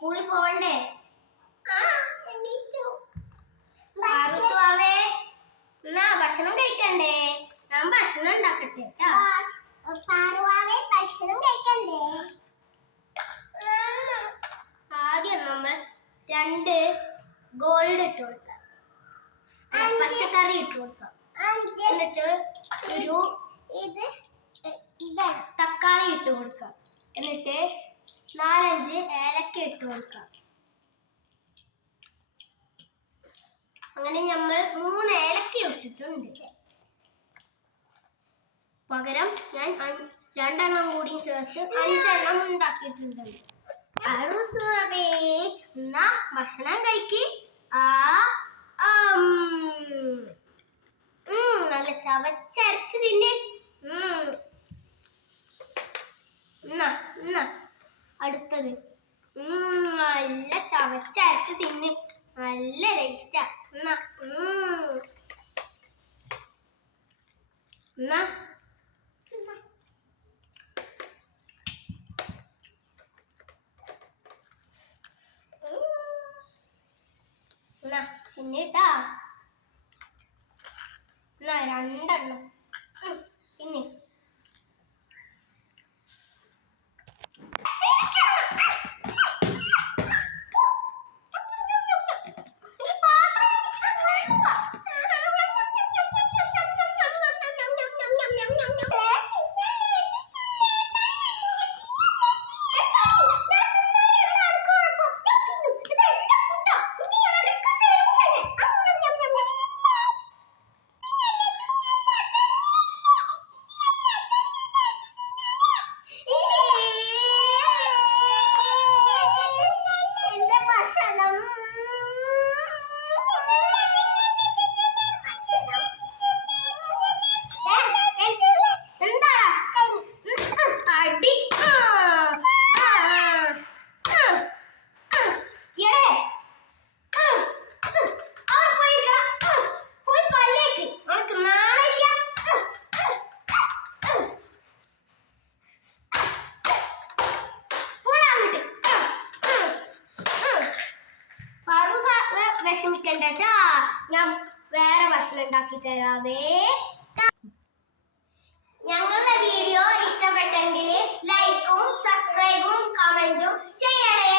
സ്കൂളിൽ പോവണ്ടേ? എന്നാ ഭക്ഷണം കഴിക്കണ്ടേ? ഞാൻ ഭക്ഷണം ഉണ്ടാക്കട്ടെ. ആദ്യം നമ്മൾ 2 ഗോൾഡ് ഇട്ട് കൊടുക്കാം, പച്ചക്കറി ഇട്ട് കൊടുക്കാം. എന്നിട്ട് ഒരു തക്കാളി ഇട്ട് കൊടുക്കാം. എന്നിട്ട് 4-5 ഏലക്ക ഇട്ട് കൊടുക്കാം. അങ്ങനെ നമ്മൾ 3 ഏലക്ക ഇട്ടിട്ടുണ്ട്. പകരം ഞാൻ 2 എണ്ണം കൂടി ചേർത്ത് 5 എണ്ണം ഉണ്ടാക്കിയിട്ടുണ്ട്. എന്നാ ഭക്ഷണം കഴിക്ക്. നല്ല ചവച്ചരച്ച് തിന്നെ. അടുത്തത് നല്ല ചവച്ചരച്ച് തിന്ന്. നല്ല ടേസ്റ്റാ. പിന്നെട്ടാ 2 എണ്ണം പിന്നെ വിഷമിക്കണ്ടട്ടാ, ഞാൻ വേറെ ഭക്ഷണം ഉണ്ടാക്കി തരാവേ. ഞങ്ങളുടെ വീഡിയോ ഇഷ്ടപ്പെട്ടെങ്കിൽ ലൈക്കും സബ്സ്ക്രൈബും കമന്റും ചെയ്യണേ.